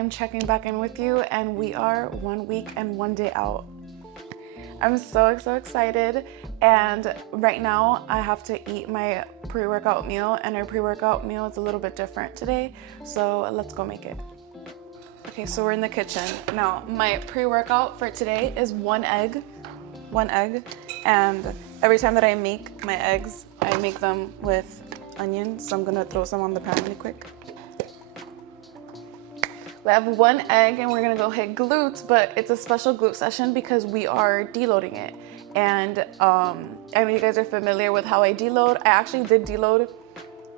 am checking back in with you, and we are 1 week and 1 day out. I'm so excited, and right now I have to eat my pre-workout meal, and our pre-workout meal is a little bit different today, so let's go make it. Okay, so we're in the kitchen. Now, my pre-workout for today is one egg, and every time that I make my eggs, I make them with onions, so I'm gonna throw some on the pan really quick. We have one egg and we're gonna go hit glutes, but it's a special glute session because we are deloading it. And I know you guys are familiar with how I deload. I actually did deload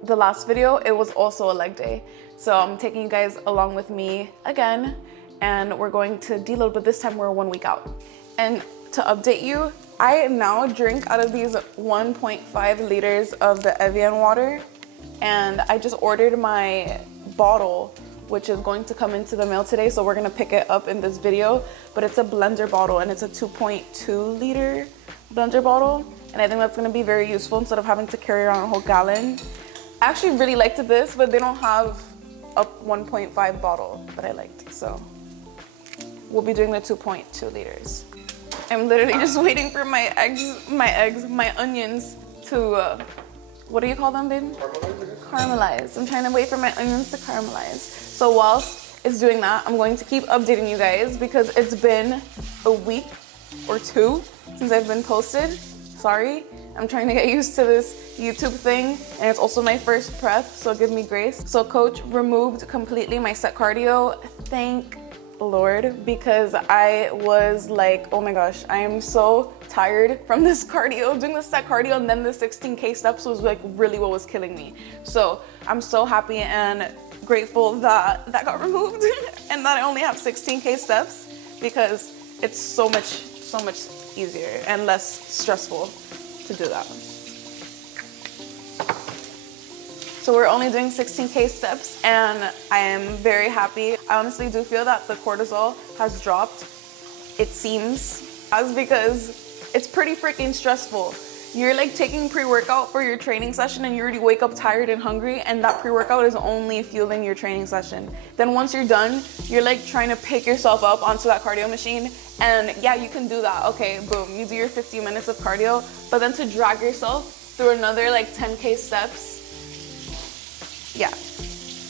the last video. It was also a leg day. So I'm taking you guys along with me again, and we're going to deload, but this time we're 1 week out. And to update you, I now drink out of these 1.5 liters of the Evian water, and I just ordered my bottle, which is going to come into the mail today, so we're gonna pick it up in this video. But it's a blender bottle, and it's a 2.2 liter blender bottle, and I think that's gonna be very useful instead of having to carry around a whole gallon. I actually really liked this, but they don't have a 1.5 bottle that I liked, so we'll be doing the 2.2 liters. I'm literally just waiting for my onions to, what do you call them, babe? Caramelize. I'm trying to wait for my onions to caramelize. So whilst it's doing that, I'm going to keep updating you guys because it's been a week or two since I've been posted. Sorry, I'm trying to get used to this YouTube thing, and it's also my first prep, so give me grace. So coach removed completely my set cardio. Thank Lord, because I was like, oh my gosh, I am so tired from this cardio. Doing the set cardio and then the 16K steps was like really what was killing me. So I'm so happy and grateful that that got removed and that I only have 16K steps, because it's so much easier and less stressful to do that. So we're only doing 16K steps, and I am very happy. I honestly do feel that the cortisol has dropped, it seems, as because it's pretty freaking stressful. You're like taking pre-workout for your training session and you already wake up tired and hungry, and that pre-workout is only fueling your training session. Then once you're done, you're like trying to pick yourself up onto that cardio machine, and yeah, you can do that. Okay, boom, you do your 50 minutes of cardio, but then to drag yourself through another like 10K steps, yeah,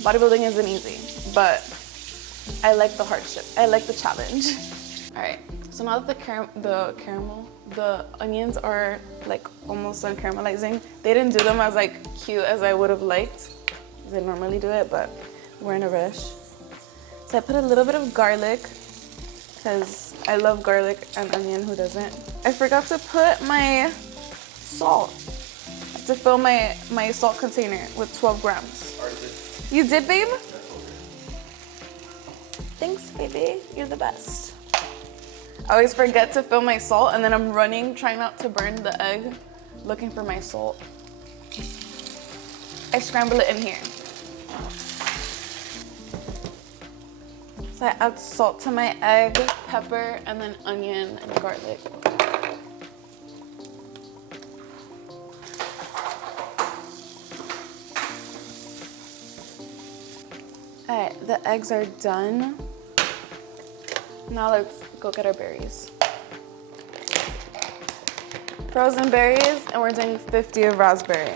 bodybuilding isn't easy, but I like the hardship. I like the challenge. All right, so now that the onions are like almost done caramelizing. They didn't do them as like cute as I would have liked. They normally do it, but we're in a rush. So I put a little bit of garlic because I love garlic and onion, who doesn't? I forgot to put my salt. I have to fill my salt container with 12 grams. You did, babe? Thanks, baby. You're the best. I always forget to fill my salt, and then I'm running, trying not to burn the egg, looking for my salt. I scramble it in here. So I add salt to my egg, pepper, and then onion and garlic. All right, the eggs are done. Now let's go get our berries. Frozen berries, and we're doing 50 of raspberry.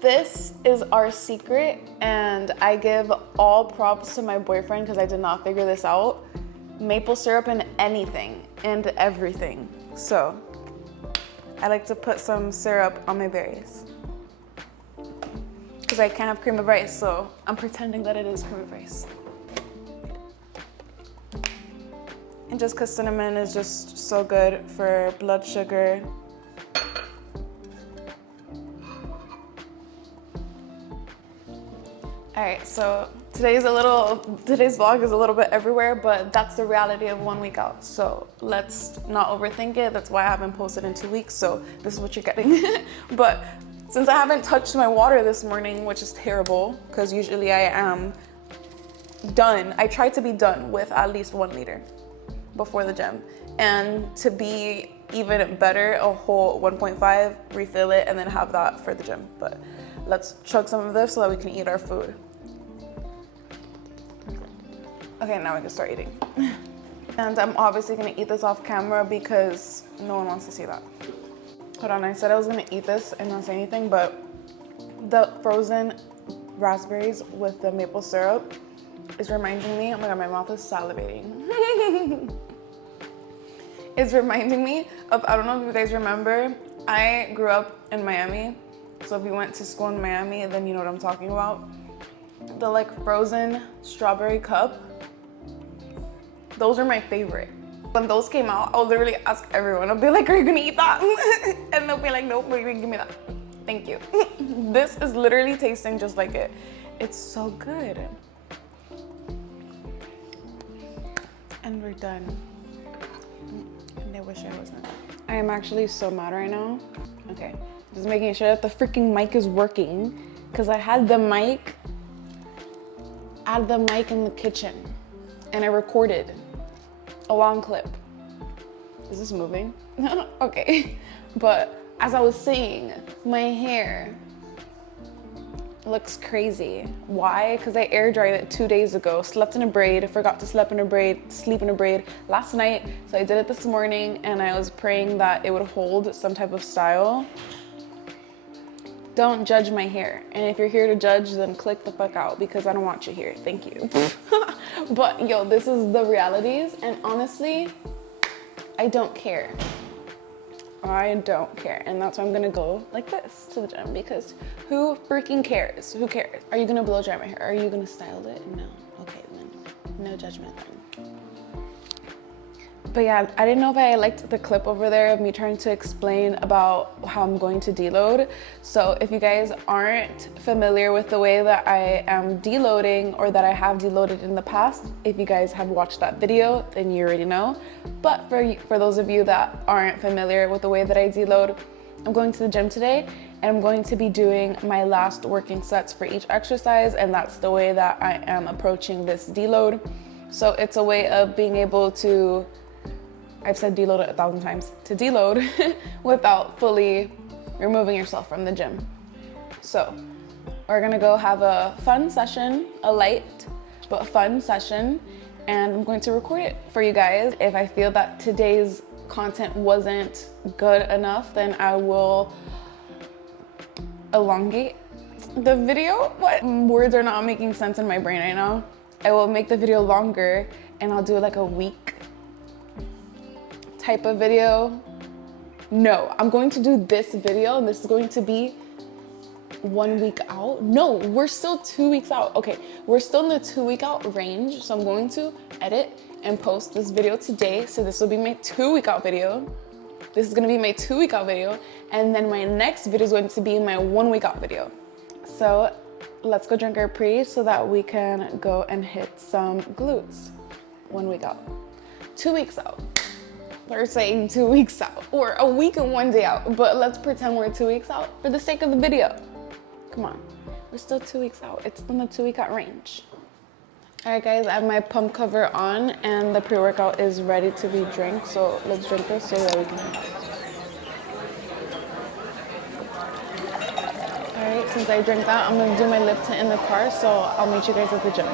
This is our secret, and I give all props to my boyfriend because I did not figure this out. Maple syrup in anything and everything. So I like to put some syrup on my berries because I can't have cream of rice, so I'm pretending that it is cream of rice. And just because cinnamon is just so good for blood sugar. All right, so today's vlog is a little bit everywhere, but that's the reality of 1 week out. So let's not overthink it. That's why I haven't posted in 2 weeks, so this is what you're getting. But since I haven't touched my water this morning, which is terrible, because usually I am done. I try to be done with at least 1 liter before the gym, and to be even better, a whole 1.5, refill it, and then have that for the gym. But let's chug some of this so that we can eat our food. Okay, now we can start eating. And I'm obviously gonna eat this off camera because no one wants to see that. Hold on, I said I was gonna eat this and not say anything, but the frozen raspberries with the maple syrup is reminding me, oh my God, my mouth is salivating. It's reminding me of, I don't know if you guys remember, I grew up in Miami. So if you went to school in Miami, then you know what I'm talking about. The like frozen strawberry cup, those are my favorite. When those came out, I'll literally ask everyone, I'll be like, are you gonna eat that? And they'll be like, nope, wait, give me that. Thank you. This is literally tasting just like it. It's so good. And we're done. And I wish I wasn't. I am actually so mad right now. Okay, just making sure that the freaking mic is working because I had the mic in the kitchen and I recorded a long clip. Is this moving? Okay, but as I was saying, my hair looks crazy. Why? Because I air dried it 2 days ago, slept in a braid, forgot to sleep in a braid last night. So I did it this morning and I was praying that it would hold some type of style. Don't judge my hair. And if you're here to judge, then click the fuck out because I don't want you here. Thank you. But yo, this is the realities. And honestly, I don't care. I don't care. And that's why I'm gonna go like this to the gym because who freaking cares? Who cares? Are you gonna blow dry my hair? Are you gonna style it? No. Okay, then no judgment then. But yeah, I didn't know if I liked the clip over there of me trying to explain about how I'm going to deload. So if you guys aren't familiar with the way that I am deloading or that I have deloaded in the past, if you guys have watched that video, then you already know. But for those of you that aren't familiar with the way that I deload, I'm going to the gym today and I'm going to be doing my last working sets for each exercise, and that's the way that I am approaching this deload. So it's a way of being able to, I've said deload it 1,000 times, to deload without fully removing yourself from the gym. So we're gonna go have a fun session, a light but fun session, and I'm going to record it for you guys. If I feel that today's content wasn't good enough, then I will elongate the video. What? Words are not making sense in my brain right now. I will make the video longer and I'll do like a week type of video. No, I'm going to do this video and this is going to be 1 week out. No, we're still 2 weeks out. Okay, we're still in the 2 week out range. So I'm going to edit and post this video today. So this will be my 2 week out video. This is gonna be my 2 week out video. And then my next video is going to be my 1 week out video. So let's go drink our pre so that we can go and hit some glutes. 1 week out, 2 weeks out. We're saying 2 weeks out or a week and 1 day out, but let's pretend we're 2 weeks out for the sake of the video. Come on, we're still 2 weeks out. It's in the 2 week out range. All right guys, I have my pump cover on and the pre-workout is ready to be drank. So let's drink this so that we can. All right, since I drank that, I'm gonna do my lip tint in the car. So I'll meet you guys at the gym.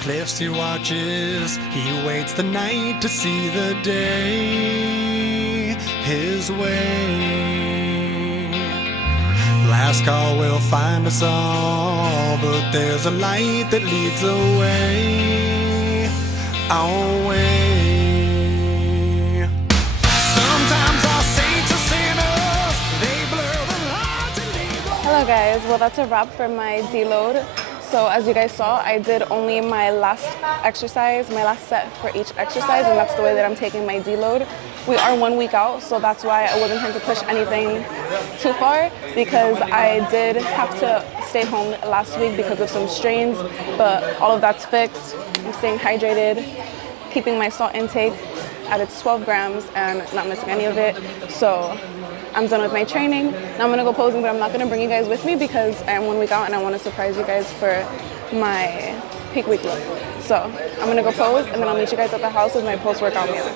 cliffs he watches, he waits the night to see the day his way. Last call will find us all, but there's a light that leads away, our way. Sometimes our saints are sinners, they blur the lines and they go. Hello guys, well that's a wrap for my deload. So as you guys saw, I did only my last exercise, my last set for each exercise, and that's the way that I'm taking my deload. We are 1 week out, so that's why I wasn't trying to push anything too far, because I did have to stay home last week because of some strains, but all of that's fixed. I'm staying hydrated, keeping my salt intake at its 12 grams and not missing any of it. So I'm done with my training. Now I'm gonna go posing, but I'm not gonna bring you guys with me because I am 1 week out and I wanna surprise you guys for my peak week look. So I'm gonna go pose and then I'll meet you guys at the house with my post-workout meal.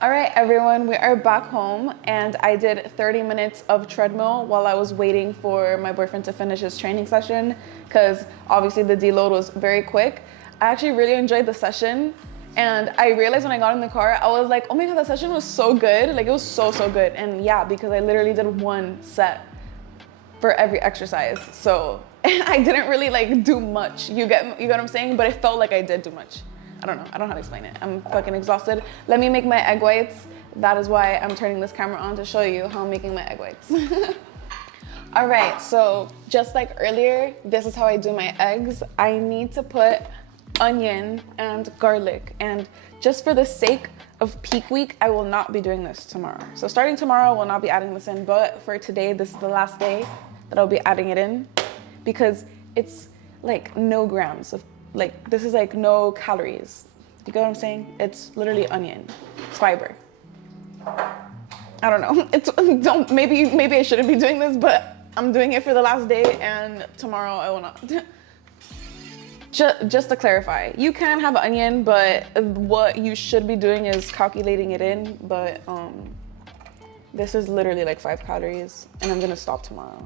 All right, everyone, we are back home and I did 30 minutes of treadmill while I was waiting for my boyfriend to finish his training session, because obviously the deload was very quick. I actually really enjoyed the session. And I realized when I got in the car, I was like, oh my God, that session was so good. Like it was so good. And yeah, because I literally did one set for every exercise. So I didn't really like do much. You get what I'm saying? But it felt like I did do much. I don't know how to explain it. I'm fucking exhausted. Let me make my egg whites. That is why I'm turning this camera on, to show you how I'm making my egg whites. All right, so just like earlier, this is how I do my eggs. I need to put onion and garlic, and just for the sake of peak week, I will not be doing this tomorrow. So starting tomorrow, I will not be adding this in, but for today, this is the last day that I'll be adding it in, because it's like no grams of, like, this is like no calories. You get what I'm saying? It's literally onion, it's fiber. I don't know, maybe I shouldn't be doing this, but I'm doing it for the last day, and tomorrow I will not. Just to clarify, you can have onion, but what you should be doing is calculating it in, but this is literally like 5 calories, and I'm gonna stop tomorrow.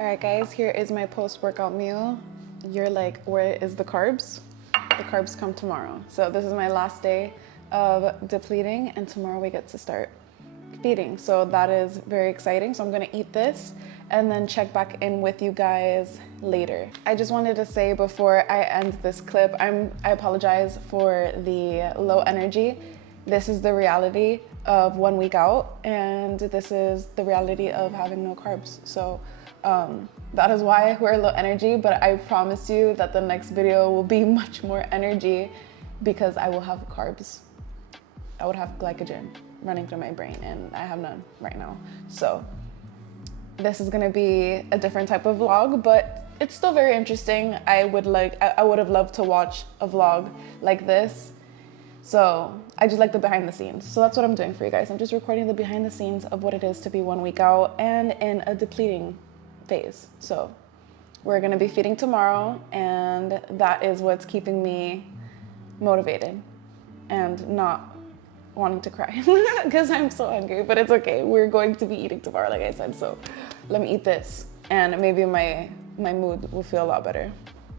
All right, guys, here is my post-workout meal. You're like, where is the carbs? The carbs come tomorrow. So this is my last day of depleting, and tomorrow we get to start feeding. So that is very exciting. So I'm gonna eat this and then check back in with you guys later. I just wanted to say before I end this clip, I apologize for the low energy. This is the reality of 1 week out, and this is the reality of having no carbs. So that is why we're low energy, but I promise you that the next video will be much more energy, because I will have carbs. I would have glycogen running through my brain, and I have none right now. So this is gonna be a different type of vlog, but it's still very interesting. I would have loved to watch a vlog like this. So I just like the behind the scenes. So that's what I'm doing for you guys. I'm just recording the behind the scenes of what it is to be 1 week out and in a depleting phase. So we're gonna be feeding tomorrow, and that is what's keeping me motivated and not wanting to cry because I'm so hungry, but it's okay. We're going to be eating tomorrow, like I said. So let me eat this, and maybe my mood will feel a lot better.